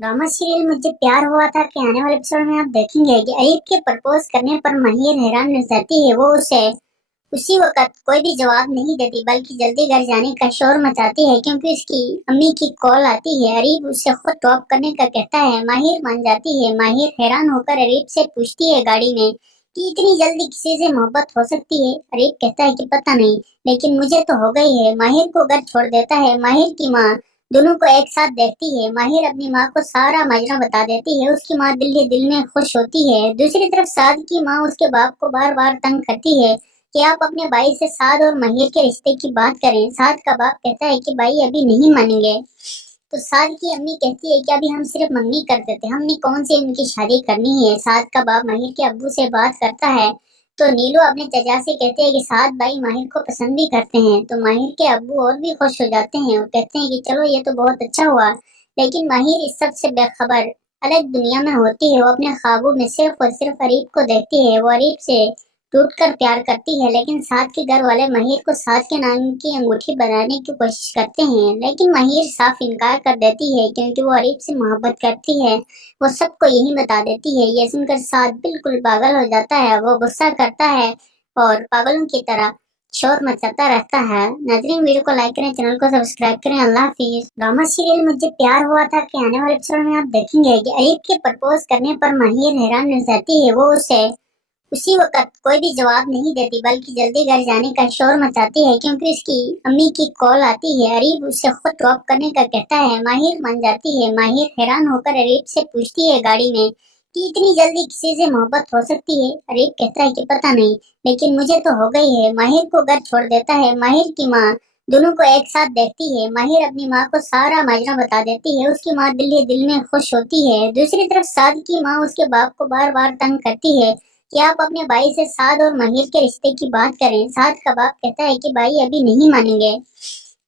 Drama serial मुझे प्यार हुआ था के आने वाले एपिसोड में आप देखेंगे कि अरीब के प्रपोज करने पर महिर हैरान रह जाती है। वो उसे उसी वक्त कोई भी जवाब नहीं देती बल्कि जल्दी घर जाने का शोर मचाती है क्योंकि उसकी अम्मी की कॉल आती है। अरीब उसे खुद ड्रॉप करने का कहता है। माहिर मान जाती है। माहिर हैरान होकर अरीब से पूछती है गाड़ी में कि इतनी जल्दी किसी से मोहब्बत हो सकती है। अरीब कहता है कि पता नहीं, लेकिन मुझे तो हो गई है। माहिर को घर छोड़ देता है। माहिर की माँ दोनों को एक साथ देखती है। माहिर अपनी माँ को सारा माजरा बता देती है। उसकी माँ दिल ही दिल में खुश होती है। दूसरी तरफ साद की माँ उसके बाप को बार बार तंग करती है कि आप अपने भाई से साद और महिर के रिश्ते की बात करें। साद का बाप कहता है कि भाई अभी नहीं मानेंगे। तो साद की अम्मी कहती है कि अभी हम सिर्फ मंगनी करते थे, हमने कौन सी उनकी शादी करनी है। साद का बाप महिर के अब्बू से बात करता है तो नीलू अपने चचा से कहते हैं कि साद भाई माहिर को पसंद भी करते हैं। तो माहिर के अब्बू और भी खुश हो जाते हैं। वो कहते हैं कि चलो ये तो बहुत अच्छा हुआ, लेकिन माहिर इस सब से बेखबर अलग दुनिया में होती है। वो अपने ख्वाबों में सिर्फ और सिर्फ अरीब को देखती है। वो अरीब से टूट कर प्यार करती है, लेकिन साथ के घर वाले महिर को साथ के नाम की अंगूठी बनाने की कोशिश करते हैं, लेकिन महिर साफ इनकार कर देती है क्योंकि वो अरीब से मोहब्बत करती है। वो सबको यही बता देती है। ये सुनकर साद बिल्कुल पागल हो जाता है। वो गुस्सा करता है और पागलों की तरह शोर मचाता रहता है। नाज़रीन, वीडियो को लाइक करें, चैनल को सब्सक्राइब करें। अल्लाह हाफिज। ड्रामा सीरियल मुझे प्यार हुआ था के आने वाले एपिसोड में आप देखेंगे कि अरीब के प्रपोज करने पर महिर हैरान रह जाती है। वो उसे उसी वक्त कोई भी जवाब नहीं देती बल्कि जल्दी घर जाने का शोर मचाती है क्योंकि उसकी अम्मी की कॉल आती है। अरीब उसे खुद ड्रॉप करने का कहता है। माहिर मान जाती है। माहिर हैरान होकर अरीब से पूछती है गाड़ी में कि इतनी जल्दी किसी से मोहब्बत हो सकती है। अरीब कहता है कि पता नहीं, लेकिन मुझे तो हो गई है। माहिर को घर छोड़ देता है। माहिर की माँ दोनों को एक साथ देखती है। माहिर अपनी माँ को सारा माजरा बता देती है। उसकी माँ दिल ही दिल में खुश होती है। दूसरी तरफ साद की माँ उसके बाप को बार बार तंग करती है कि आप अपने भाई से साद और महिर के रिश्ते की बात करें। साद का बाप कहता है कि भाई अभी नहीं मानेंगे।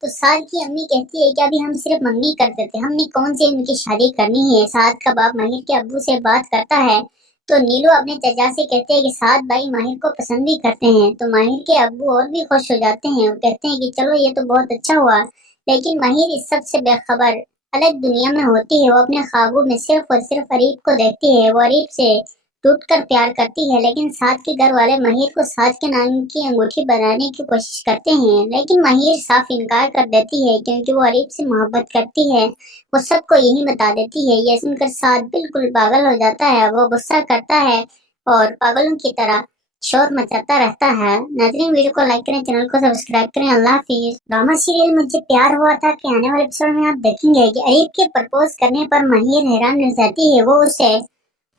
तो साद की अम्मी कहती है कि अभी हम सिर्फ मंगनी करते थे, हमने कौन सी उनकी शादी करनी है। साद का बाप महिर के अब्बू से बात करता है तो नीलू अपने चचा से कहते हैं कि साद भाई माहिर को पसंद भी करते हैं। तो माहिर के अब्बू और भी खुश हो जाते हैं। वो कहते हैं कि चलो ये तो बहुत अच्छा हुआ, लेकिन माहिर इस सब से बेखबर अलग दुनिया में होती है। वो अपने ख्वाबों में सिर्फ और सिर्फ अरीब को देखती है। वो अरीब से टूटकर प्यार करती है, लेकिन साथ के घर वाले महिर को साथ के नाम की अंगूठी बनाने की कोशिश करते हैं, लेकिन महिर साफ इनकार कर देती है क्योंकि वो अरीब से मोहब्बत करती है। वो सबको यही बता देती है। ये सुनकर साद बिल्कुल पागल हो जाता है। वो गुस्सा करता है और पागलों की तरह शोर मचाता रहता है। नाज़रीन, वीडियो को लाइक करें, चैनल को सब्सक्राइब करें। अल्लाह हाफिज। ड्रामा सीरियल मुझे प्यार हुआ था के आने वाले एपिसोड में आप देखेंगे कि अरीब के प्रपोज करने पर महिर हैरान रह जाती है। वो उसे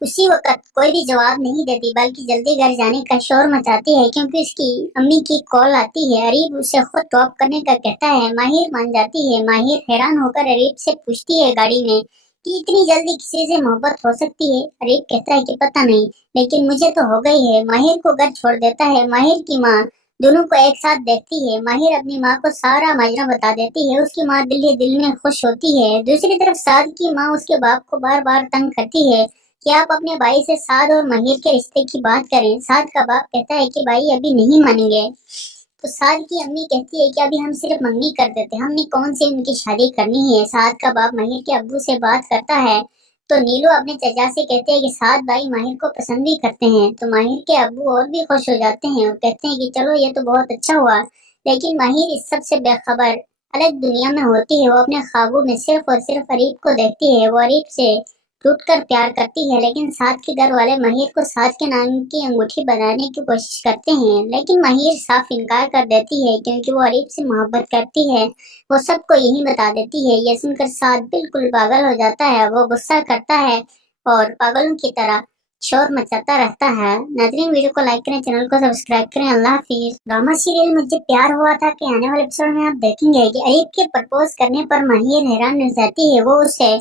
उसी वक्त कोई भी जवाब नहीं देती बल्कि जल्दी घर जाने का शोर मचाती है क्योंकि उसकी अम्मी की कॉल आती है। अरीब उसे खुद ड्रॉप करने का कहता है। माहिर मान जाती है। माहिर हैरान होकर अरीब से पूछती है गाड़ी में कि इतनी जल्दी किसी से मोहब्बत हो सकती है। अरीब कहता है कि पता नहीं, लेकिन मुझे तो हो गई है। माहिर को घर छोड़ देता है। माहिर की माँ दोनों को एक साथ देखती है। माहिर अपनी माँ को सारा माजरा बता देती है। उसकी माँ दिल ही दिल में खुश होती है। दूसरी तरफ साद की माँ उसके बाप को बार बार तंग करती है कि आप अपने भाई से साद और महिर के रिश्ते की बात करें। साद का बाप कहता है कि भाई अभी नहीं मानेंगे। तो साद की अम्मी कहती है कि अभी हम सिर्फ मंगनी करते थे, हमने कौन सी उनकी शादी करनी है। साद का बाप महिर के अब्बू से बात करता है तो नीलू अपने चचा से कहते हैं कि साद भाई माहिर को पसंद भी करते हैं। तो माहिर के अब्बू और भी खुश हो जाते हैं। वो कहते हैं कि चलो ये तो बहुत अच्छा हुआ, लेकिन माहिर इस सब से बेखबर अलग दुनिया में होती है। वो अपने ख्वाबों में सिर्फ और सिर्फ अरीब को देखती है। वो अरीब से टूटकर प्यार करती है, लेकिन साथ के घर वाले महिर को साथ के नाम की अंगूठी बनाने की कोशिश करते हैं, लेकिन महिर साफ इनकार कर देती है क्योंकि वो अरीब से मोहब्बत करती है। वो सबको यही बता देती है। ये सुनकर साद बिल्कुल पागल हो जाता है। वो गुस्सा करता है और पागलों की तरह शोर मचाता रहता है। नाज़रीन, वीडियो को लाइक करें, चैनल को सब्सक्राइब करें। अल्लाह हाफिज। ड्रामा सीरियल मुझे प्यार हुआ था के आने वाले एपिसोड में आप देखेंगे कि अरीब के प्रपोज करने पर महिर हैरान रह जाती है। वो उसे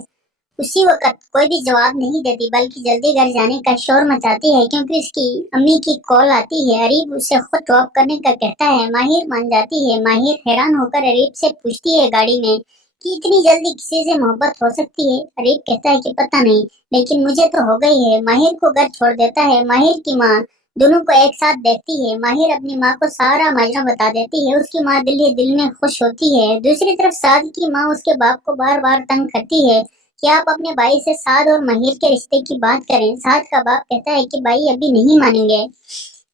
उसी वक्त कोई भी जवाब नहीं देती बल्कि जल्दी घर जाने का शोर मचाती है क्योंकि उसकी अम्मी की कॉल आती है। अरीब उसे खुद ड्रॉप करने का कहता है। माहिर मान जाती है। माहिर हैरान होकर अरीब से पूछती है गाड़ी में कि इतनी जल्दी किसी से मोहब्बत हो सकती है। अरीब कहता है कि पता नहीं, लेकिन मुझे तो हो गई है। माहिर को घर छोड़ देता है। माहिर की माँ दोनों को एक साथ देखती है। माहिर अपनी माँ को सारा माजरा बता देती है। उसकी माँ दिल ही दिल में खुश होती है। दूसरी तरफ साद की माँ उसके बाप को बार बार तंग करती है कि आप अपने भाई से साद और माहिर के रिश्ते की बात करें। साद का बाप कहता है कि भाई अभी नहीं मानेंगे।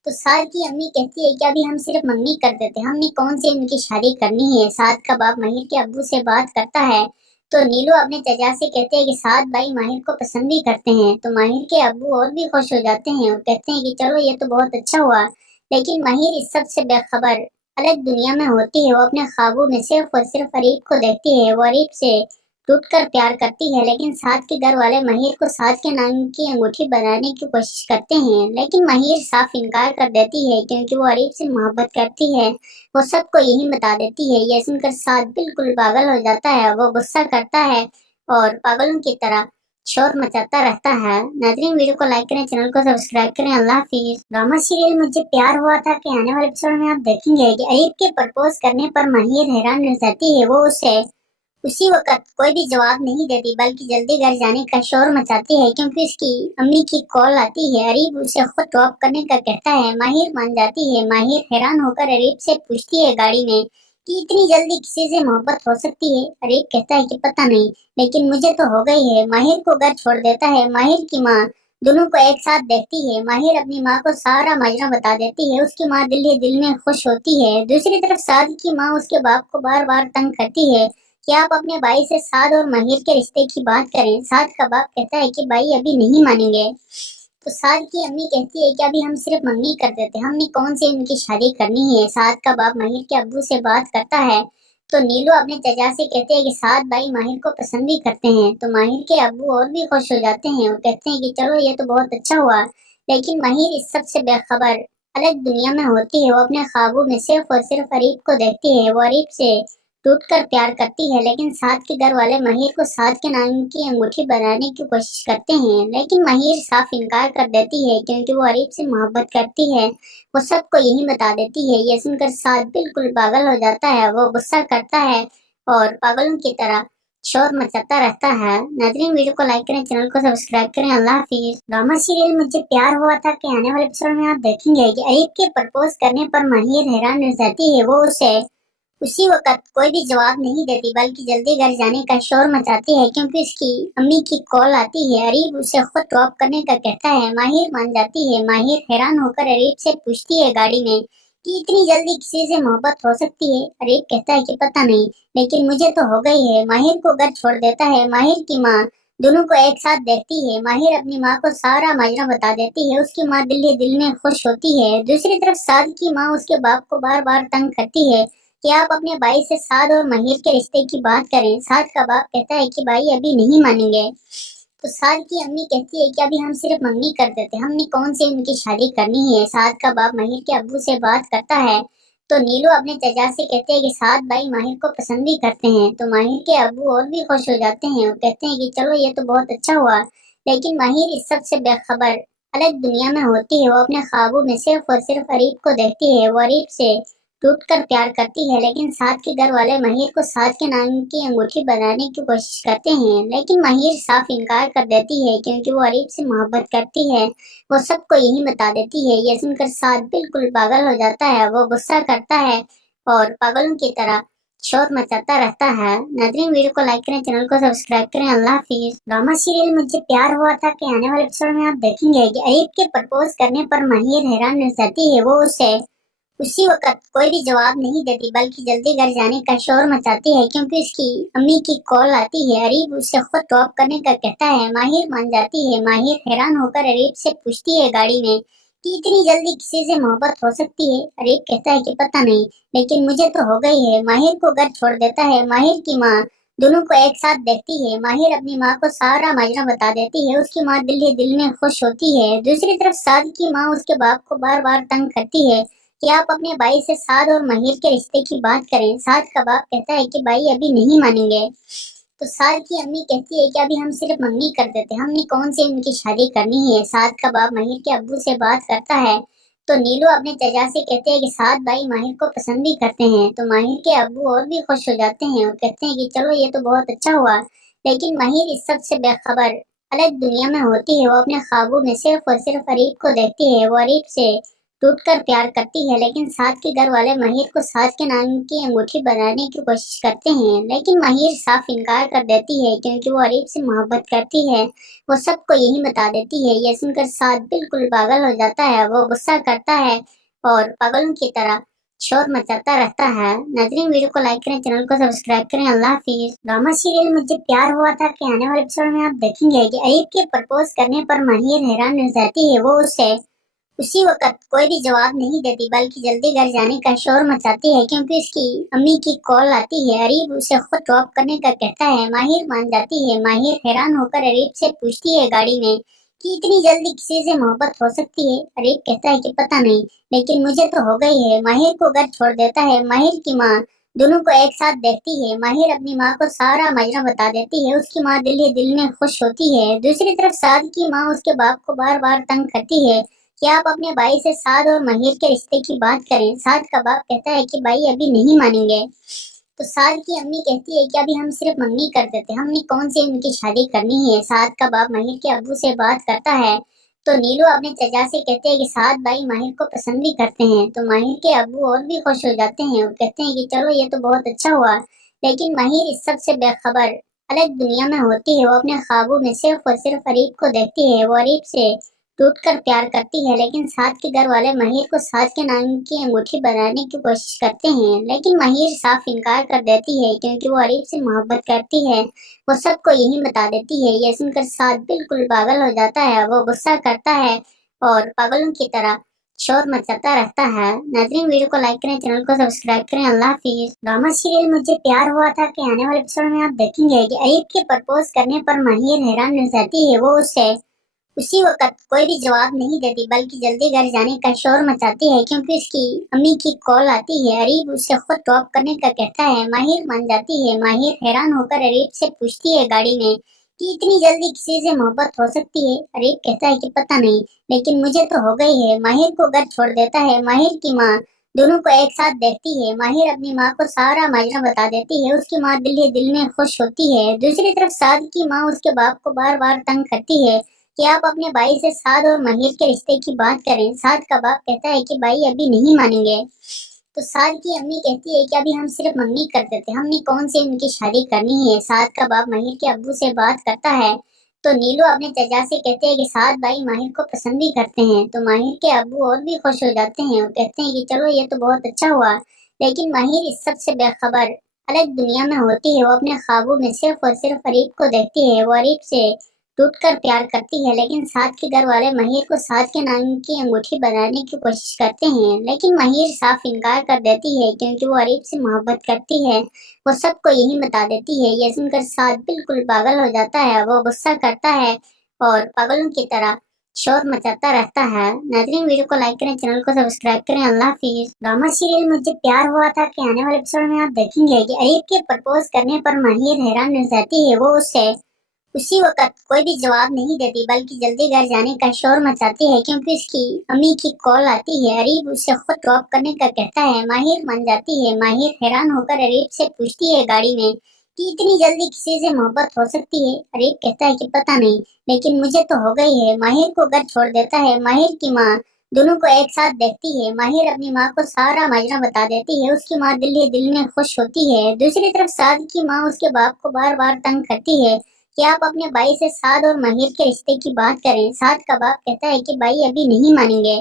तो साद की अम्मी कहती है कि अभी हम सिर्फ मंगनी कर देते, हमने कौन सी उनकी शादी करनी है। साद का बाप माहिर के अब्बू से बात करता है तो नीलू अपने चचा से कहते हैं कि साद भाई माहिर को पसंद भी करते हैं। तो माहिर के अब्बू और भी खुश हो जाते हैं और कहते हैं कि चलो ये तो बहुत अच्छा हुआ। लेकिन माहिर इस सब से बेखबर अलग दुनिया में होती है। वो अपने ख्वाबों में सिर्फ और सिर्फ अरीब को देखती है। वो अरीब से टूट कर प्यार करती है, लेकिन साद के घर वाले माहिर को साद के नाम की अंगूठी बनाने की कोशिश करते हैं, लेकिन माहिर साफ इनकार कर देती है क्योंकि वो अरीब से मोहब्बत करती है। वो सबको यही बता देती है। ये सुनकर साद बिल्कुल पागल हो जाता है। वो गुस्सा करता है और पागलों की तरह शोर मचाता रहता है। नाज़रीन, वीडियो को लाइक करें, चैनल को सब्सक्राइब करें। अल्लाह हाफिज। ड्रामा सीरियल मुझे प्यार हुआ था के आने वाले एपिसोड में आप देखेंगे कि अरीब के प्रपोज करने पर माहिर हैरान रह जाती है। वो उसे उसी वक्त कोई भी जवाब नहीं देती, बल्कि जल्दी घर जाने का शोर मचाती है क्योंकि उसकी अम्मी की कॉल आती है। अरीब उसे खुद ड्रॉप करने का कहता है। माहिर मान जाती है। माहिर हैरान होकर अरीब से पूछती है गाड़ी में कि इतनी जल्दी किसी से मोहब्बत हो सकती है। अरीब कहता है कि पता नहीं, लेकिन मुझे तो हो गई है। माहिर को घर छोड़ देता है। माहिर की माँ दोनों को एक साथ देखती है। माहिर अपनी माँ को सारा माजरा बता देती है। उसकी माँ दिल ही दिल में खुश होती है। दूसरी तरफ साद की माँ उसके बाप को बार बार तंग करती है कि आप अपने भाई से साद और माहिर के रिश्ते की बात करें। साद का बाप कहता है कि भाई अभी नहीं मानेंगे। तो साद की अम्मी कहती है कि अभी हम सिर्फ मंगनी कर देते, हमने कौन सी उनकी शादी करनी है। साद का बाप माहिर के अब्बू से बात करता है तो नीलू अपने चचा से कहते हैं कि साद भाई माहिर को पसंद भी करते हैं। तो माहिर के अब्बू और भी खुश हो जाते हैं और कहते हैं कि चलो ये तो बहुत अच्छा हुआ। लेकिन माहिर इस सब से बेखबर अलग दुनिया में होती है। वो अपने ख्वाबों में सिर्फ और सिर्फ अरीब को देखती है। वो अरीब से टूट कर प्यार करती है, लेकिन साद के घर वाले माहिर को साद के नाम की अंगूठी बनाने की कोशिश करते हैं, लेकिन माहिर साफ इनकार कर देती है क्योंकि वो अरीब से मोहब्बत करती है। वो सबको यही बता देती है। ये सुनकर साद बिल्कुल पागल हो जाता है। वो गुस्सा करता है और पागलों की तरह शोर मचाता रहता है। नाज़रीन, वीडियो को लाइक करें, चैनल को सब्सक्राइब करें। अल्लाह हाफिज। ड्रामा सीरियल मुझे प्यार हुआ था के आने वाले एपिसोड में आप देखेंगे कि अरीब के प्रपोज करने पर माहिर हैरान रह जाती है। वो उसे उसी वक्त कोई भी जवाब नहीं देती, बल्कि जल्दी घर जाने का शोर मचाती है क्योंकि उसकी अम्मी की कॉल आती है। अरीब उसे खुद ड्रॉप करने का कहता है। माहिर मान जाती है। माहिर हैरान होकर अरीब से पूछती है गाड़ी में कि इतनी जल्दी किसी से मोहब्बत हो सकती है। अरीब कहता है कि पता नहीं, लेकिन मुझे तो हो गई है। माहिर को घर छोड़ देता है। माहिर की माँ दोनों को एक साथ देखती है। माहिर अपनी माँ को सारा माजरा बता देती है। उसकी माँ दिल ही दिल में खुश होती है। दूसरी तरफ साद की माँ उसके बाप को बार बार तंग करती है कि आप अपने भाई से साद और माहिर के रिश्ते की बात करें। साद का बाप कहता है कि भाई अभी नहीं मानेंगे। तो साद की अम्मी कहती है कि अभी हम सिर्फ मंगनी कर देते, हमने कौन सी उनकी शादी करनी है। साद का बाप माहिर के अब्बू से बात करता है तो नीलू अपने चचा से कहते हैं कि साद भाई माहिर को पसंद भी करते हैं। तो माहिर के अब्बू और भी खुश हो जाते हैं और कहते हैं कि चलो ये तो बहुत अच्छा हुआ। लेकिन माहिर इस सब से बेखबर अलग दुनिया में होती है। वो अपने ख्वाबों में सिर्फ और सिर्फ अरीब को देखती है। वो अरीब से टूट कर प्यार करती है, लेकिन साद के घर वाले माहिर को साद के नाम की अंगूठी बनाने की कोशिश करते हैं, लेकिन माहिर साफ इनकार कर देती है क्योंकि वो अरीब से मोहब्बत करती है। वो सबको यही बता देती है। ये सुनकर साद बिल्कुल पागल हो जाता है। वो गुस्सा करता है और पागलों की तरह शोर मचाता रहता है। नाज़रीन, वीडियो को लाइक करें, चैनल को सब्सक्राइब करें। अल्लाह हाफिज। ड्रामा सीरियल मुझे प्यार हुआ था के आने वाले एपिसोड में आप देखेंगे कि अरीब के प्रपोज करने पर माहिर हैरान रह जाती है। वो उसे उसी वक्त कोई भी जवाब नहीं देती, बल्कि जल्दी घर जाने का शोर मचाती है क्योंकि उसकी अम्मी की कॉल आती है। अरीब उसे खुद ड्रॉप करने का कहता है। माहिर मान जाती है। माहिर हैरान होकर अरीब से पूछती है गाड़ी में कि इतनी जल्दी किसी से मोहब्बत हो सकती है। अरीब कहता है कि पता नहीं, लेकिन मुझे तो हो गई है। माहिर को घर छोड़ देता है। माहिर की माँ दोनों को एक साथ देखती है। माहिर अपनी माँ को सारा माजरा बता देती है। उसकी माँ दिल ही दिल में खुश होती है। दूसरी तरफ साद की माँ उसके बाप को बार बार तंग करती है कि आप अपने भाई से साद और माहिर के रिश्ते की बात करें। साद का बाप कहता है कि भाई अभी नहीं मानेंगे। तो साद की अम्मी कहती है कि अभी हम सिर्फ मंगनी कर देते, हमने कौन सी उनकी शादी करनी है। साद का बाप माहिर के अब्बू से बात करता है तो नीलू अपने चचा से कहते हैं कि साद भाई माहिर को पसंद भी करते हैं। तो माहिर के अब्बू और भी खुश हो जाते हैं और कहते हैं कि चलो ये तो बहुत अच्छा हुआ। लेकिन माहिर इस सब से बेखबर अलग दुनिया में होती है। वो अपने ख्वाबों में सिर्फ और सिर्फ अरीब को देखती है। वो अरीब से टूट कर प्यार करती है, लेकिन साद के घर वाले माहिर को साद के नाम की अंगूठी बनाने की कोशिश करते हैं, लेकिन माहिर साफ इनकार कर देती है क्योंकि वो अरीब से मोहब्बत करती है। वो सबको यही बता देती है। ये सुनकर साद बिल्कुल पागल हो जाता है। वो गुस्सा करता है और पागलों की तरह शोर मचाता रहता है। नाज़रीन, वीडियो को लाइक करें, चैनल को सब्सक्राइब करें। अल्लाह हाफिज। ड्रामा सीरियल मुझे प्यार हुआ था के आने वाले एपिसोड में आप देखेंगे कि अरीब के प्रपोज करने पर माहिर हैरान रह जाती है। वो उसे उसी वक्त कोई भी जवाब नहीं देती, बल्कि जल्दी घर जाने का शोर मचाती है क्योंकि उसकी अम्मी की कॉल आती है। अरीब उसे खुद ड्रॉप करने का कहता है। माहिर मान जाती है। माहिर हैरान होकर अरीब से पूछती है गाड़ी में कि इतनी जल्दी किसी से मोहब्बत हो सकती है। अरीब कहता है कि पता नहीं, लेकिन मुझे तो हो गई है। माहिर को घर छोड़ देता है। माहिर की माँ दोनों को एक साथ देखती है। माहिर अपनी माँ को सारा माजरा बता देती है। उसकी माँ दिल ही दिल में खुश होती है। दूसरी तरफ साद की माँ उसके बाप को बार बार तंग करती है कि आप अपने भाई से साद और माहिर के रिश्ते की बात करें। साद का बाप कहता है कि भाई अभी नहीं मानेंगे। तो साद की अम्मी कहती है कि अभी हम सिर्फ मंगनी कर देते, हमने कौन सी उनकी शादी करनी है। साद का बाप माहिर के अब्बू से बात करता है तो नीलू अपने चचा से कहते हैं कि साद भाई माहिर को पसंद भी करते हैं। तो माहिर के अब्बू और भी खुश हो जाते हैं। वो कहते हैं कि चलो ये तो बहुत अच्छा हुआ। लेकिन माहिर इस सब से बेखबर अलग दुनिया में होती है। वो अपने ख्वाबों में सिर्फ और सिर्फ अरीब को देखती है। वो अरीब से टूटकर प्यार करती है, लेकिन साद के घर वाले माहिर को साद के नाम की अंगूठी बनाने की कोशिश करते हैं, लेकिन माहिर साफ इनकार कर देती है क्योंकि वो अरीब से मोहब्बत करती है। वो सबको यही बता देती है। ये सुनकर साद बिल्कुल पागल हो जाता है। वो गुस्सा करता है और पागलों की तरह शोर मचाता रहता है। नाज़रीन, वीडियो को लाइक करें, चैनल को सब्सक्राइब करें। अल्लाह हाफिज। ड्रामा सीरियल मुझे प्यार हुआ था के आने वाले एपिसोड में आप देखेंगे कि अरीब के प्रपोज करने पर माहिर हैरान रह जाती है। वो उसे उसी वक्त कोई भी जवाब नहीं देती, बल्कि जल्दी घर जाने का शोर मचाती है क्योंकि उसकी अम्मी की कॉल आती है। अरीब उसे खुद ड्रॉप करने का कहता है। माहिर मान जाती है। माहिर हैरान होकर अरीब से पूछती है गाड़ी में कि इतनी जल्दी किसी से मोहब्बत हो सकती है। अरीब कहता है कि पता नहीं, लेकिन मुझे तो हो गई है। माहिर को घर छोड़ देता है। माहिर की माँ दोनों को एक साथ देखती है। माहिर अपनी माँ को सारा माजरा बता देती है। उसकी माँ दिल ही दिल में खुश होती है। दूसरी तरफ साद की माँ उसके बाप को बार बार तंग करती है कि आप अपने भाई से साद और माहिर के रिश्ते की बात करें। साद का बाप कहता है कि भाई अभी नहीं मानेंगे। तो साद की अम्मी कहती है कि अभी हम सिर्फ मंगनी कर देते, हमने कौन सी उनकी शादी करनी है। साद का बाप माहिर के अब्बू से बात करता है तो नीलू अपने चचा से कहते हैं कि साद भाई माहिर को पसंद भी करते हैं। तो माहिर के अब्बू और भी खुश हो जाते हैं। वो कहते हैं कि चलो ये तो बहुत अच्छा हुआ। लेकिन माहिर इस सब से बेखबर अलग दुनिया में होती है। वो अपने ख्वाबों में सिर्फ और सिर्फ अरीब को देखती है। वो अरीब से टूटकर प्यार करती है, लेकिन साद के घर वाले माहिर को साद के नाम की अंगूठी बनाने की कोशिश करते हैं, लेकिन माहिर साफ इनकार कर देती है क्योंकि वो अरीब से मोहब्बत करती है। वो सबको यही बता देती है। ये सुनकर साद बिल्कुल पागल हो जाता है। वो गुस्सा करता है और पागलों की तरह शोर मचाता रहता है। नाज़रीन, वीडियो को लाइक करें, चैनल को सब्सक्राइब करें। अल्लाह हाफिज। ड्रामा सीरियल मुझे प्यार हुआ था के आने वाले एपिसोड में आप देखेंगे कि अरीब के प्रपोज करने पर माहिर हैरान रह जाती है। वो उससे उसी वक्त कोई भी जवाब नहीं देती, बल्कि जल्दी घर जाने का शोर मचाती है क्योंकि उसकी अम्मी की कॉल आती है। अरीब उसे खुद ड्रॉप करने का कहता है। माहिर मान जाती है। माहिर हैरान होकर अरीब से पूछती है गाड़ी में कि इतनी जल्दी किसी से मोहब्बत हो सकती है। अरीब कहता है कि पता नहीं, लेकिन मुझे तो हो गई है। माहिर को घर छोड़ देता है। माहिर की माँ दोनों को एक साथ देखती है। माहिर अपनी माँ को सारा माजरा बता देती है। उसकी माँ दिल ही दिल में खुश होती है। दूसरी तरफ साद की माँ उसके बाप को बार बार तंग करती है कि आप अपने भाई से साद और माहिर के रिश्ते की बात करें। साद का बाप कहता है कि भाई अभी नहीं मानेंगे।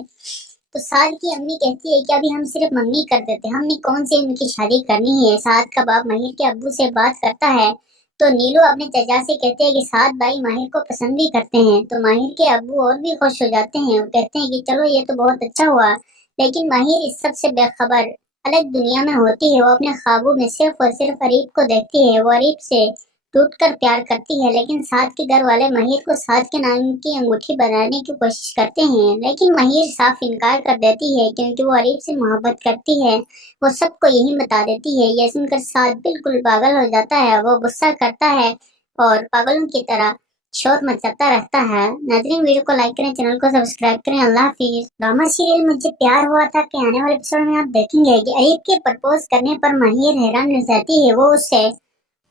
तो साद की अम्मी कहती है कि अभी हम सिर्फ मंगनी कर देते, हमने कौन सी उनकी शादी करनी है। साद का बाप माहिर के अब्बू से बात करता है तो नीलू अपने चचा से कहते हैं कि साद भाई माहिर को पसंद भी करते हैं। तो माहिर के अब्बू और भी खुश हो जाते हैं। वो कहते हैं कि चलो ये तो बहुत अच्छा हुआ। लेकिन माहिर इस सब से बेखबर अलग दुनिया में होती है। वो अपने ख्वाबों में सिर्फ और सिर्फ अरीब को देखती है। वो अरीब से टूटकर प्यार करती है, लेकिन साद के घर वाले माहिर को साद के नाम की अंगूठी बनाने की कोशिश करते हैं, लेकिन माहिर साफ इनकार कर देती है क्योंकि वो अरीब से मोहब्बत करती है। वो सबको यही बता देती है। ये सुनकर साद बिल्कुल पागल हो जाता है। वो गुस्सा करता है और पागलों की तरह शोर मचाता रहता है। नाज़रीन, वीडियो को लाइक करें, चैनल को सब्सक्राइब करें। अल्लाह हाफिज। ड्रामा सीरियल मुझे प्यार हुआ था के आने वाले एपिसोड में आप देखेंगे कि अरीब के प्रपोज करने पर माहिर हैरान रह जाती है। वो उससे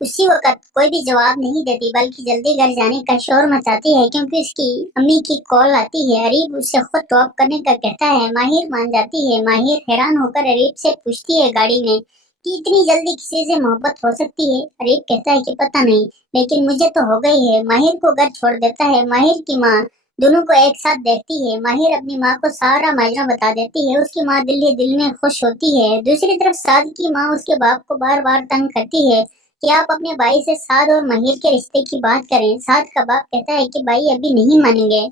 उसी वक्त कोई भी जवाब नहीं देती बल्कि जल्दी घर जाने का शोर मचाती है क्योंकि उसकी अम्मी की कॉल आती है। अरीब उससे खुद ड्रॉप करने का कहता है। माहिर मान जाती है। माहिर हैरान होकर अरीब से पूछती है गाड़ी में कि इतनी जल्दी किसी से मोहब्बत हो सकती है। अरीब कहता है कि पता नहीं, लेकिन मुझे तो हो गई है। माहिर को घर छोड़ देता है। माहिर की माँ दोनों को एक साथ देखती है। माहिर अपनी माँ को सारा माजरा बता देती है। उसकी माँ दिल ही दिल में खुश होती है। दूसरी तरफ साद की माँ उसके बाप को बार बार तंग करती है कि आप अपने भाई से साद और महिर के रिश्ते की बात करें। साद का बाप कहता है कि भाई अभी नहीं मानेंगे।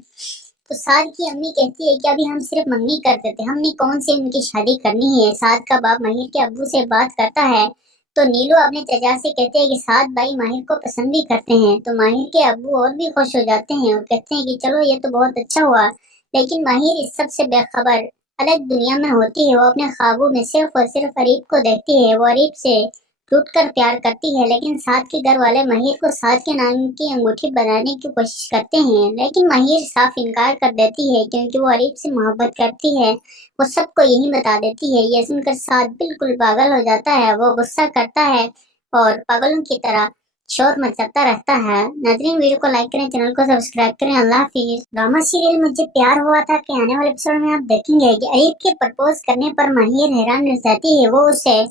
तो साद की अम्मी कहती है कि अभी हम सिर्फ मंगनी करते थे, हमने कौन सी उनकी शादी करनी है। साद का बाप महिर के अब्बू से बात करता है तो नीलू अपने चचा से कहते हैं कि साद भाई माहिर को पसंद भी करते हैं। तो माहिर के अब्बू और भी खुश हो जाते हैं और कहते हैं कि चलो ये तो बहुत अच्छा हुआ। लेकिन माहिर इस सब से बेखबर अलग दुनिया में होती है। वो अपने ख्वाबों में सिर्फ और सिर्फ अरीब को देखती है। वो अरीब से टूट कर प्यार करती है, लेकिन साद के घर वाले महिर को साद के नाम की अंगूठी बनाने की कोशिश करते हैं, लेकिन महिर साफ इनकार कर देती है क्योंकि वो अरीब से मोहब्बत करती है। वो सबको यही बता देती है। ये सुनकर साद बिल्कुल पागल हो जाता है। वो गुस्सा करता है और पागलों की तरह शोर मचाता रहता है। नाज़रीन, वीडियो को लाइक करें, चैनल को सब्सक्राइब करें। अल्लाह हाफिज। ड्रामा सीरियल मुझे प्यार हुआ था के आने वाले एपिसोड में आप देखेंगे कि अरीब के प्रपोज करने पर महिर हैरान रह जाती है। वो उसे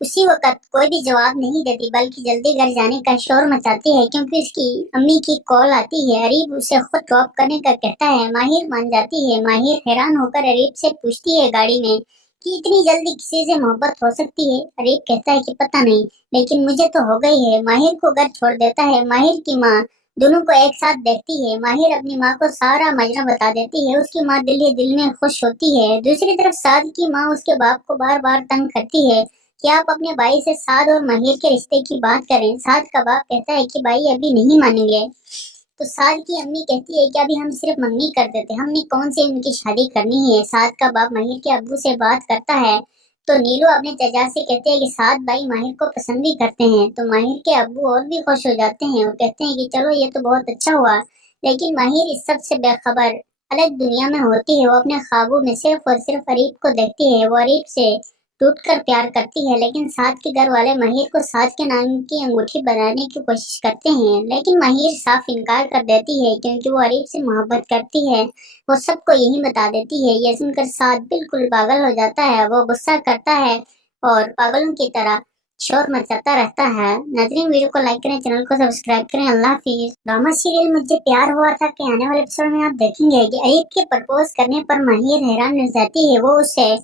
उसी वक्त कोई भी जवाब नहीं देती बल्कि जल्दी घर जाने का शोर मचाती है क्योंकि उसकी अम्मी की कॉल आती है। अरीब उसे खुद ड्रॉप करने का कहता है। माहिर मान जाती है। माहिर हैरान होकर अरीब से पूछती है गाड़ी में कि इतनी जल्दी किसी से मोहब्बत हो सकती है। अरीब कहता है कि पता नहीं, लेकिन मुझे तो हो गई है। माहिर को घर छोड़ देता है। माहिर की माँ दोनों को एक साथ देखती है। माहिर अपनी माँ को सारा माजरा बता देती है। उसकी माँ दिल ही दिल में खुश होती है। दूसरी तरफ साद की माँ उसके बाप को बार बार तंग करती है कि आप अपने भाई से साद और महिर के रिश्ते की बात करें। साद का बाप कहता है कि भाई अभी नहीं मानेंगे। तो साद की अम्मी कहती है कि अभी हम सिर्फ मंगनी करते थे, हमने कौन सी उनकी शादी करनी है। साद का बाप महिर के अब्बू से बात करता है तो नीलू अपने चचा से कहते हैं कि साद भाई माहिर को पसंद भी करते हैं। तो माहिर के अब्बू और भी खुश हो जाते हैं और कहते हैं कि चलो ये तो बहुत अच्छा हुआ। लेकिन माहिर इस सब से बेखबर अलग दुनिया में होती है। वो अपने ख्वाबों में सिर्फ और सिर्फ अरीब को देखती है। वो अरीब से टूट कर प्यार करती है, लेकिन साद के घर वाले महिर को साद के नाम की अंगूठी बनाने की कोशिश करते हैं, लेकिन महिर साफ इनकार कर देती है क्योंकि वो अरीब से मोहब्बत करती है। वो सबको यही बता देती है। ये सुनकर साद बिल्कुल पागल हो जाता है। वो गुस्सा करता है और पागलों की तरह शोर मचाता रहता है। नाज़रीन, वीडियो को लाइक करें, चैनल को सब्सक्राइब करें। अल्लाह हाफिज। ड्रामा सीरियल मुझे प्यार हुआ था के आने वाले एपिसोड में आप देखेंगे कि अरीब के प्रपोज करने पर महिर हैरान रह जाती है। वो उसे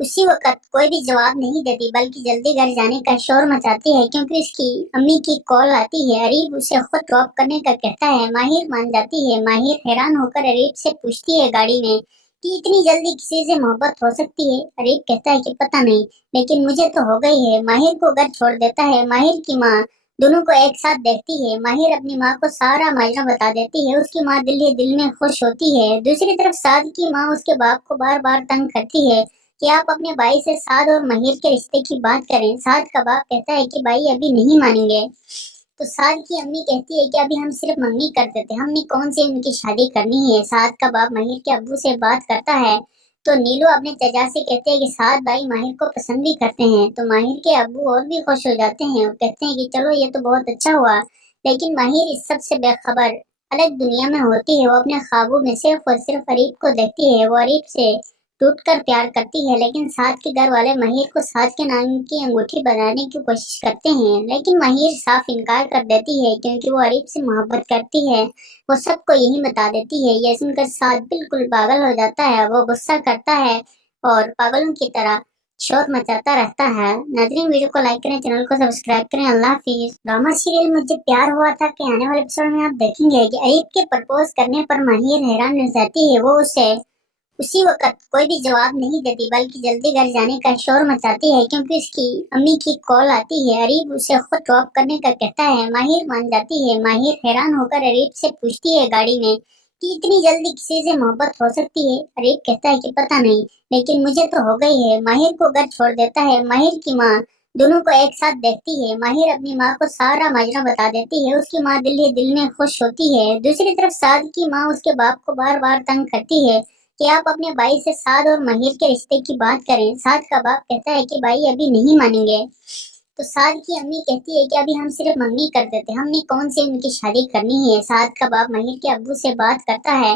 उसी वक्त कोई भी जवाब नहीं देती बल्कि जल्दी घर जाने का शोर मचाती है क्योंकि उसकी अम्मी की कॉल आती है। अरीब उसे खुद ड्रॉप करने का कहता है। माहिर मान जाती है। माहिर हैरान होकर अरीब से पूछती है गाड़ी में कि इतनी जल्दी किसी से मोहब्बत हो सकती है। अरीब कहता है कि पता नहीं, लेकिन मुझे तो हो गई है। माहिर को घर छोड़ देता है। माहिर की माँ दोनों को एक साथ देखती है। माहिर अपनी माँ को सारा माजरा बता देती है। उसकी माँ दिल ही दिल में खुश होती है। दूसरी तरफ साद की माँ उसके बाप को बार बार तंग करती है कि आप अपने भाई से साद और महिर के रिश्ते की बात करें। साद का बाप कहता है कि भाई अभी नहीं मानेंगे। तो साद की अम्मी कहती है कि अभी हम सिर्फ मंगनी करते थे, हमने कौन सी उनकी शादी करनी है। साद का बाप महिर के अब्बू से बात करता है तो नीलू अपने चचा से कहते हैं कि साद भाई माहिर को पसंद भी करते हैं। तो माहिर के अब्बू और भी खुश हो जाते हैं और कहते हैं कि चलो ये तो बहुत अच्छा हुआ। लेकिन माहिर इस सब से बेखबर अलग दुनिया में होती है। वो अपने ख्वाबों में सिर्फ और सिर्फ अरीब को देखती है। वो अरीब से टूट कर प्यार करती है, लेकिन साद के घर वाले महिर को साद के नाम की अंगूठी बनाने की कोशिश करते हैं, लेकिन महिर साफ इनकार कर देती है क्योंकि वो अरीब से मोहब्बत करती है। वो सबको यही बता देती है। ये सुनकर साद बिल्कुल पागल हो जाता है। वो गुस्सा करता है और पागलों की तरह शोर मचाता रहता है। नाज़रीन, वीडियो को लाइक करें, चैनल को सब्सक्राइब करें। अल्लाह हाफिज। ड्रामा सीरियल मुझे प्यार हुआ था के आने वाले एपिसोड में आप देखेंगे कि अरीब के प्रपोज करने पर महिर हैरान रह जाती है। वो उसे उसी वक्त कोई भी जवाब नहीं देती बल्कि जल्दी घर जाने का शोर मचाती है क्योंकि उसकी अम्मी की कॉल आती है। अरीब उसे खुद ड्रॉप करने का कहता है। माहिर मान जाती है। माहिर हैरान होकर अरीब से पूछती है गाड़ी में कि इतनी जल्दी किसी से मोहब्बत हो सकती है। अरीब कहता है कि पता नहीं, लेकिन मुझे तो हो गई है। माहिर को घर छोड़ देता है। माहिर की माँ दोनों को एक साथ देखती है। माहिर अपनी माँ को सारा माजरा बता देती है। उसकी माँ दिल ही दिल में खुश होती है। दूसरी तरफ साद की माँ उसके बाप को बार बार तंग करती है कि आप अपने भाई से साद और महिर के रिश्ते की बात करें। साद का बाप कहता है कि भाई अभी नहीं मानेंगे। तो साद की अम्मी कहती है कि अभी हम सिर्फ मंगनी करते थे, हमने कौन सी उनकी शादी करनी है। साद का बाप माहिर के अब्बू से बात करता है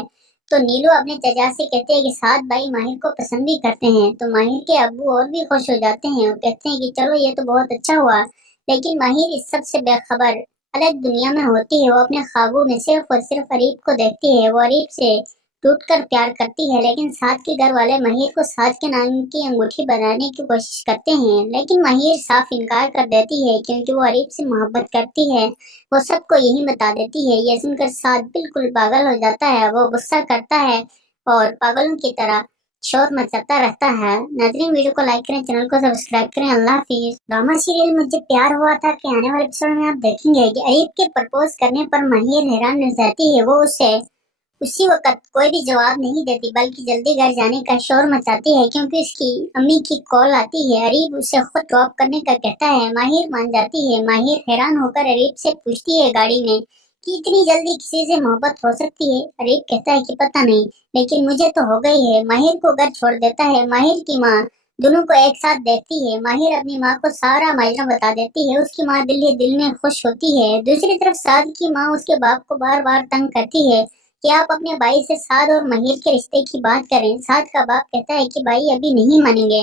तो नीलू अपने चचा से कहते हैं कि साद भाई माहिर को पसंद भी करते हैं। तो माहिर के अब्बू और भी खुश हो जाते हैं और कहते हैं कि चलो ये तो बहुत अच्छा हुआ। लेकिन माहिर इस सब से बेखबर अलग दुनिया में होती है। वो अपने ख्वाबों में सिर्फ और सिर्फ अरीब को देखती है। वो अरीब से टूटकर प्यार करती है, लेकिन साद के घर वाले महिर को साद के नाम की अंगूठी बनाने की कोशिश करते हैं, लेकिन महिर साफ इनकार कर देती है क्योंकि वो अरीब से मोहब्बत करती है। वो सबको यही बता देती है। ये सुनकर साद बिल्कुल पागल हो जाता है। वो गुस्सा करता है और पागलों की तरह शोर मचाता रहता है। नाज़रीन, वीडियो को लाइक करें, चैनल को सब्सक्राइब करें। अल्लाह हाफिज। ड्रामा सीरियल मुझे प्यार हुआ था के आने वाले एपिसोड में आप देखेंगे कि अरीब के प्रपोज करने पर महिर हैरान रह जाती है। वो उसे उसी वक्त कोई भी जवाब नहीं देती, बल्कि जल्दी घर जाने का शोर मचाती है क्योंकि उसकी अम्मी की कॉल आती है। अरीब उसे खुद ड्रॉप करने का कहता है। माहिर मान जाती है। माहिर हैरान होकर अरीब से पूछती है गाड़ी में कि इतनी जल्दी किसी से मोहब्बत हो सकती है। अरीब कहता है कि पता नहीं, लेकिन मुझे तो हो गई है। माहिर को घर छोड़ देता है। माहिर की माँ दोनों को एक साथ देखती है। माहिर अपनी माँ को सारा माजरा बता देती है। उसकी माँ दिल ही दिल में खुश होती है। दूसरी तरफ साद की माँ उसके बाप को बार बार तंग करती है कि आप अपने भाई से साद और महिर के रिश्ते की बात करें। साद का बाप कहता है कि भाई अभी नहीं मानेंगे।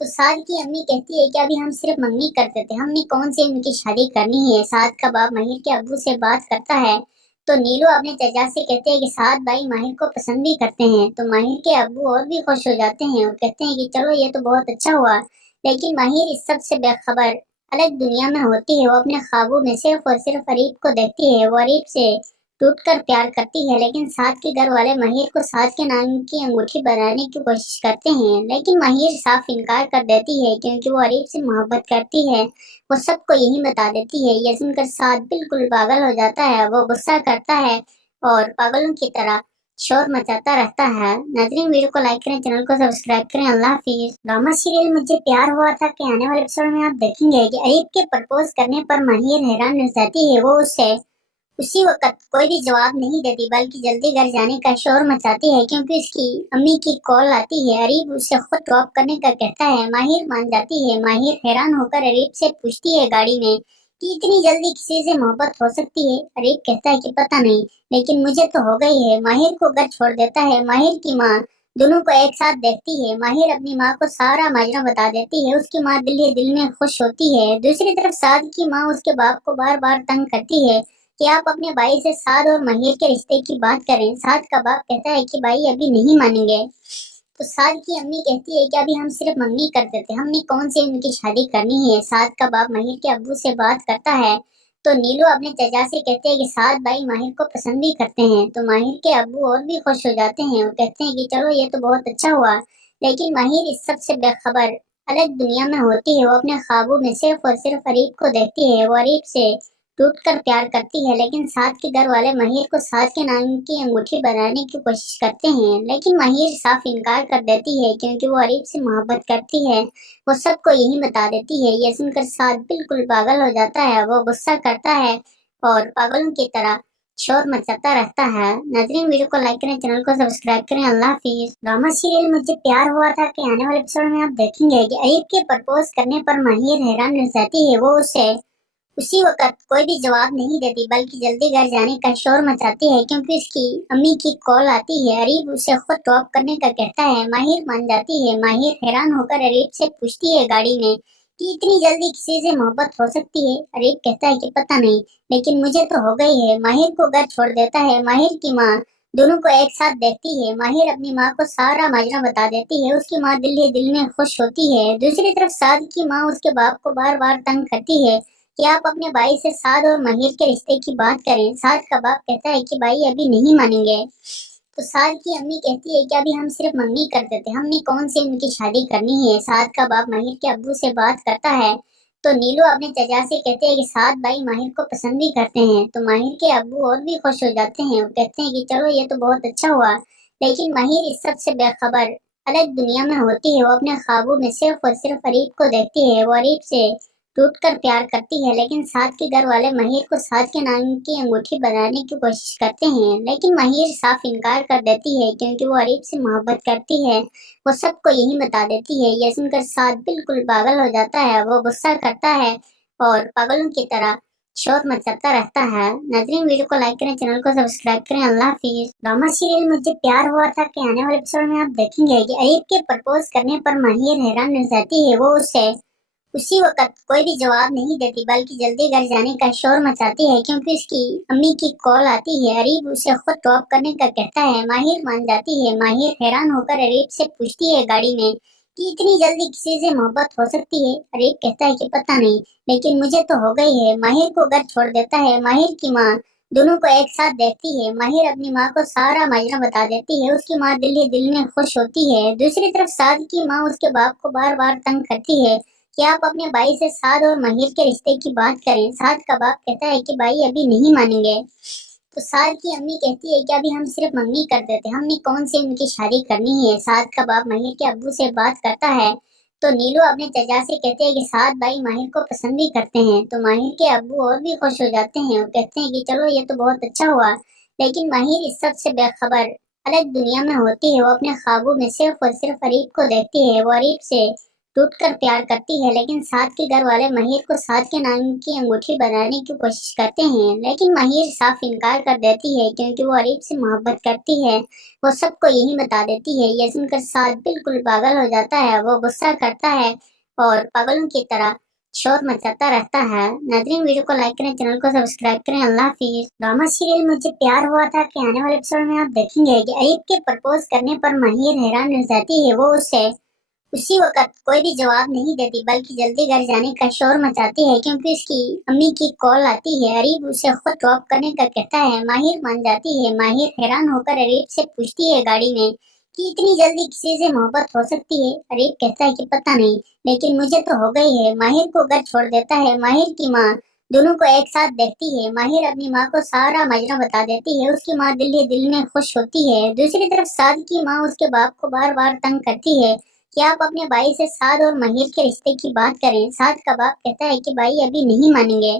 तो साद की अम्मी कहती है कि अभी हम सिर्फ मंगनी करते थे, हमने कौन सी उनकी शादी करनी है। साद का बाप महिर के अब्बू से बात करता है तो नीलू अपने चचा से कहते हैं कि साद भाई माहिर को पसंद भी करते हैं। तो माहिर के अब्बू और भी खुश हो जाते हैं और कहते हैं कि चलो ये तो बहुत अच्छा हुआ। लेकिन माहिर इस सब से बेखबर अलग दुनिया में होती है। वो अपने ख्वाबों में सिर्फ और सिर्फ अरीब को देखती है। वो अरीब से टूटकर प्यार करती है, लेकिन साद के घर वाले महिर को साद के नाम की अंगूठी बनाने की कोशिश करते हैं, लेकिन महिर साफ इनकार कर देती है क्योंकि वो अरीब से मोहब्बत करती है। वो सबको यही बता देती है। ये सुनकर साद बिल्कुल पागल हो जाता है। वो गुस्सा करता है और पागलों की तरह शोर मचाता रहता है। नाज़रीन, वीडियो को लाइक करें, चैनल को सब्सक्राइब करें। अल्लाह हाफिज। ड्रामा सीरियल मुझे प्यार हुआ था के आने वाले एपिसोड में आप देखेंगे कि अरीब के प्रपोज करने पर महिर हैरान रह जाती है। वो उससे उसी वक्त कोई भी जवाब नहीं देती, बल्कि जल्दी घर जाने का शोर मचाती है क्योंकि उसकी अम्मी की कॉल आती है। अरीब उसे खुद ड्रॉप करने का कहता है। माहिर मान जाती है। माहिर हैरान होकर अरीब से पूछती है गाड़ी में कि इतनी जल्दी किसी से मोहब्बत हो सकती है। अरीब कहता है कि पता नहीं, लेकिन मुझे तो हो गई है। माहिर को घर छोड़ देता है। माहिर की माँ दोनों को एक साथ देखती है। माहिर अपनी माँ को सारा माजरा बता देती है। उसकी माँ दिल ही दिल में खुश होती है। दूसरी तरफ साद की माँ उसके बाप को बार बार तंग करती है कि आप अपने भाई से साद और महिर के रिश्ते की बात करें। साद का बाप कहता है कि भाई अभी नहीं मानेंगे। तो साद की अम्मी कहती है कि अभी हम सिर्फ मंगनी करते थे, हमने कौन सी उनकी शादी करनी है। साद का बाप महिर के अब्बू से बात करता है तो नीलू अपने चचा से कहते हैं कि साद भाई माहिर को पसंद भी करते हैं। तो माहिर के अब्बू और भी खुश हो जाते हैं और कहते हैं कि चलो ये तो बहुत अच्छा हुआ। लेकिन माहिर इस सब से बेखबर अलग दुनिया में होती है। वो अपने ख्वाबों में सिर्फ और सिर्फ अरीब को देखती है। वो अरीब से टूटकर प्यार करती है, लेकिन साद के घर वाले महिर को साद के नाम की अंगूठी बनाने की कोशिश करते हैं, लेकिन महिर साफ इनकार कर देती है क्योंकि वो अरीब से मोहब्बत करती है। वो सबको यही बता देती है। ये सुनकर साद बिल्कुल पागल हो जाता है। वो गुस्सा करता है और पागलों की तरह शोर मचाता रहता है। नाज़रीन, वीडियो को लाइक करें, चैनल को सब्सक्राइब करें। अल्लाह हाफिज। ड्रामा सीरियल मुझे प्यार हुआ था के आने वाले एपिसोड में आप देखेंगे कि अरीब के प्रपोज करने पर महिर हैरान रह जाती है। वो उसे उसी वक्त कोई भी जवाब नहीं देती, बल्कि जल्दी घर जाने का शोर मचाती है क्योंकि उसकी अम्मी की कॉल आती है। अरीब उसे खुद ड्रॉप करने का कहता है। माहिर मान जाती है। माहिर हैरान होकर अरीब से पूछती है गाड़ी में कि इतनी जल्दी किसी से मोहब्बत हो सकती है। अरीब कहता है कि पता नहीं, लेकिन मुझे तो हो गई है। माहिर को घर छोड़ देता है। माहिर की माँ दोनों को एक साथ देखती है। माहिर अपनी माँ को सारा माजरा बता देती है। उसकी माँ दिल ही दिल में खुश होती है। दूसरी तरफ साद की माँ उसके बाप को बार बार तंग करती है कि आप अपने भाई से साद और महिर के रिश्ते की बात करें। साद का बाप कहता है कि भाई अभी नहीं मानेंगे। तो साद की अम्मी कहती है कि अभी हम सिर्फ मंगनी करते थे, हमने कौन सी उनकी शादी करनी है। साद का बाप महिर के अब्बू से बात करता है तो नीलू अपने चचा से कहते हैं कि साद भाई माहिर को पसंद भी करते हैं। तो माहिर के अब्बू और भी खुश हो जाते हैं और कहते हैं कि चलो ये तो बहुत अच्छा हुआ। लेकिन माहिर इस सब से बेखबर अलग दुनिया में होती है। वो अपने ख्वाबों में सिर्फ और सिर्फ अरीब को देखती है। वो अरीब से टूट कर प्यार करती है, लेकिन साद के घर वाले महिर को साद के नाम की अंगूठी बनाने की कोशिश करते हैं, लेकिन महिर साफ इनकार कर देती है क्योंकि वो अरीब से मोहब्बत करती है। वो सबको यही बता देती है। ये सुनकर साद बिल्कुल पागल हो जाता है। वो गुस्सा करता है और पागलों की तरह शोर मचाता रहता है। नाज़रीन, वीडियो को लाइक करें, चैनल को सब्सक्राइब करें। अल्लाह हाफिज। ड्रामा सीरियल मुझे प्यार हुआ था के आने वाले एपिसोड में आप देखेंगे कि अरीब के प्रपोज करने पर महिर हैरान रह जाती है। वो उसे उसी वक्त कोई भी जवाब नहीं देती, बल्कि जल्दी घर जाने का शोर मचाती है क्योंकि उसकी अम्मी की कॉल आती है। अरीब उसे खुद ड्रॉप करने का कहता है। माहिर मान जाती है। माहिर हैरान होकर अरीब से पूछती है गाड़ी में कि इतनी जल्दी किसी से मोहब्बत हो सकती है। अरीब कहता है कि पता नहीं, लेकिन मुझे तो हो गई है। माहिर को घर छोड़ देता है। माहिर की माँ दोनों को एक साथ देखती है। माहिर अपनी माँ को सारा माजरा बता देती है। उसकी माँ दिल ही दिल में खुश होती है। दूसरी तरफ साद की माँ उसके बाप को बार बार तंग करती है कि आप अपने भाई से साद और महिर के रिश्ते की बात करें। साद का बाप कहता है कि भाई अभी नहीं मानेंगे। तो साद की अम्मी कहती है कि अभी हम सिर्फ मंगनी कर देते, हमने कौन सी उनकी शादी करनी है। साद का बाप महिर के अब्बू से बात करता है तो नीलू अपने चचा से कहते हैं कि साद भाई माहिर को पसंद भी करते हैं। तो माहिर के अब्बू और भी खुश हो जाते हैं। वो कहते हैं कि चलो ये तो बहुत अच्छा हुआ। लेकिन माहिर इस सब से बेखबर अलग दुनिया में होती है। वो अपने ख्वाबों में सिर्फ और सिर्फ अरीब को देखती है। वो अरीब से टूट कर प्यार करती है, लेकिन साद के घर वाले महिर को साद के नाम की अंगूठी बनाने की कोशिश करते हैं, लेकिन महिर साफ इनकार कर देती है क्योंकि वो अरीब से मोहब्बत करती है। वो सबको यही बता देती है। ये सुनकर साद बिल्कुल पागल हो जाता है। वो गुस्सा करता है और पागलों की तरह शोर मचाता रहता है। नाज़रीन, वीडियो को लाइक करें, चैनल को सब्सक्राइब करें। अल्लाह हाफिज। ड्रामा सीरियल मुझे प्यार हुआ था के आने वाले एपिसोड में आप देखेंगे कि अरीब के प्रपोज करने पर महिर हैरान रह जाती है। वो उसे उसी वक्त कोई भी जवाब नहीं देती, बल्कि जल्दी घर जाने का शोर मचाती है क्योंकि उसकी अम्मी की कॉल आती है। अरीब उसे खुद ड्रॉप करने का कहता है। माहिर मान जाती है। माहिर हैरान होकर अरीब से पूछती है गाड़ी में कि इतनी जल्दी किसी से मोहब्बत हो सकती है। अरीब कहता है कि पता नहीं, लेकिन मुझे तो हो गई है। माहिर को घर छोड़ देता है। माहिर की माँ दोनों को एक साथ देखती है। माहिर अपनी माँ को सारा माजरा बता देती है। उसकी माँ दिल ही दिल में खुश होती है। दूसरी तरफ साद की माँ उसके बाप को बार बार तंग करती है कि आप अपने भाई से साद और महिर के रिश्ते की बात करें। साद का बाप कहता है कि भाई अभी नहीं मानेंगे।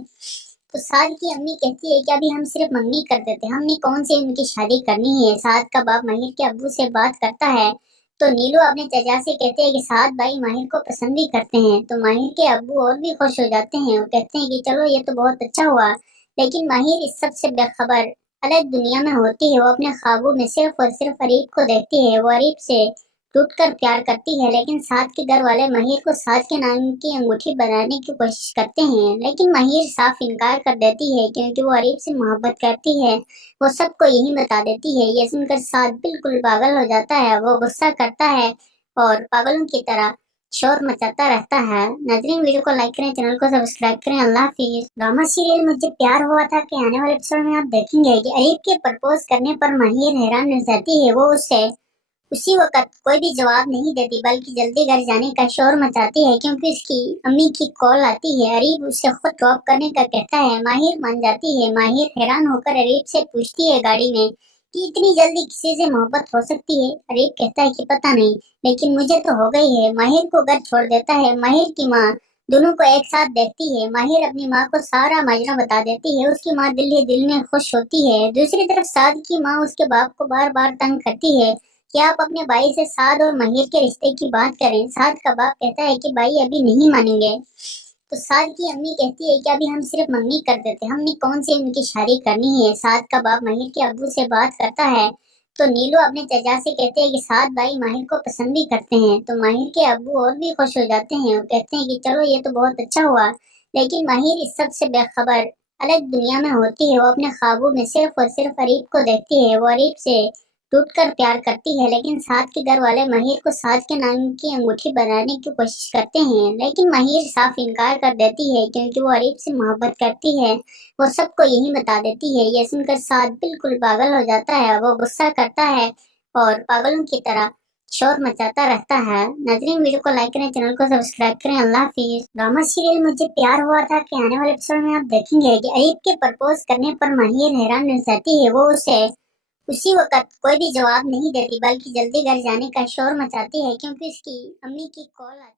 तो साद की अम्मी कहती है कि अभी हम सिर्फ मंगनी कर देते, हमने कौन सी उनकी शादी करनी है। साद का बाप महिर के अब्बू से बात करता है तो नीलू अपने चचा से कहते हैं कि साद भाई माहिर को पसंद भी करते हैं। तो माहिर के अब्बू और भी खुश हो जाते हैं। वो कहते हैं कि चलो ये तो बहुत अच्छा हुआ। लेकिन माहिर इस सब से बेखबर अलग दुनिया में होती है। वो अपने ख्वाबों में सिर्फ और सिर्फ अरीब को देखती है। वो अरीब से टूट कर प्यार करती है, लेकिन साद के घर वाले महिर को साद के नाम की अंगूठी बनाने की कोशिश करते हैं, लेकिन महिर साफ इनकार कर देती है क्योंकि वो अरीब से मोहब्बत करती है। वो सबको यही बता देती है। ये सुनकर साद बिल्कुल पागल हो जाता है। वो गुस्सा करता है और पागलों की तरह शोर मचाता रहता है। नाज़रीन, वीडियो को लाइक करें, चैनल को सब्सक्राइब करें। अल्लाह हाफिज। ड्रामा सीरियल मुझे प्यार हुआ था के आने वाले एपिसोड में आप देखेंगे कि अरीब के प्रपोज करने पर महिर हैरान रह जाती है। वो उसे उसी वक्त कोई भी जवाब नहीं देती, बल्कि जल्दी घर जाने का शोर मचाती है क्योंकि उसकी अम्मी की कॉल आती है। अरीब उसे खुद ड्रॉप करने का कहता है। माहिर मान जाती है। माहिर हैरान होकर अरीब से पूछती है गाड़ी में कि इतनी जल्दी किसी से मोहब्बत हो सकती है। अरीब कहता है कि पता नहीं, लेकिन मुझे तो हो गई है। माहिर को घर छोड़ देता है। माहिर की माँ दोनों को एक साथ देखती है। माहिर अपनी माँ को सारा माजरा बता देती है। उसकी माँ दिल ही दिल में खुश होती है। दूसरी तरफ साद की माँ उसके बाप को बार बार तंग करती है कि आप अपने भाई से साद और महिर के रिश्ते की बात करें। साद का बाप कहता है कि भाई अभी नहीं मानेंगे। तो साद की अम्मी कहती है कि अभी हम सिर्फ मंगनी कर देते, हमने कौन सी उनकी शादी करनी है। साद का बाप महिर के अब्बू से बात करता है तो नीलू अपने चचा से कहते हैं कि साद भाई माहिर को पसंद भी करते हैं। तो माहिर के अब्बू और भी खुश हो जाते हैं। वो कहते हैं कि चलो ये तो बहुत अच्छा हुआ। लेकिन माहिर इस सब से बेखबर अलग दुनिया में होती है। वो अपने ख्वाबों में सिर्फ और सिर्फ अरीब को देखती है। वो अरीब से टूट कर प्यार करती है, लेकिन साद के घर वाले महिर को साद के नाम की अंगूठी बनाने की कोशिश करते हैं, लेकिन महिर साफ इनकार कर देती है क्योंकि वो अरीब से मोहब्बत करती है। वो सबको यही बता देती है। ये सुनकर साद बिल्कुल पागल हो जाता है। वो गुस्सा करता है और पागलों की तरह शोर मचाता रहता है। नाज़रीन, वीडियो को लाइक करें, चैनल को सब्सक्राइब करें। अल्लाह हाफिज। ड्रामा सीरियल मुझे प्यार हुआ था के आने वाले एपिसोड में आप देखेंगे कि अरीब के प्रपोज करने पर महिर हैरान रह जाती है। वो उसे उसी वक्त कोई भी जवाब नहीं देती, बल्कि जल्दी घर जाने का शोर मचाती है क्योंकि उसकी अम्मी की कॉल आती है।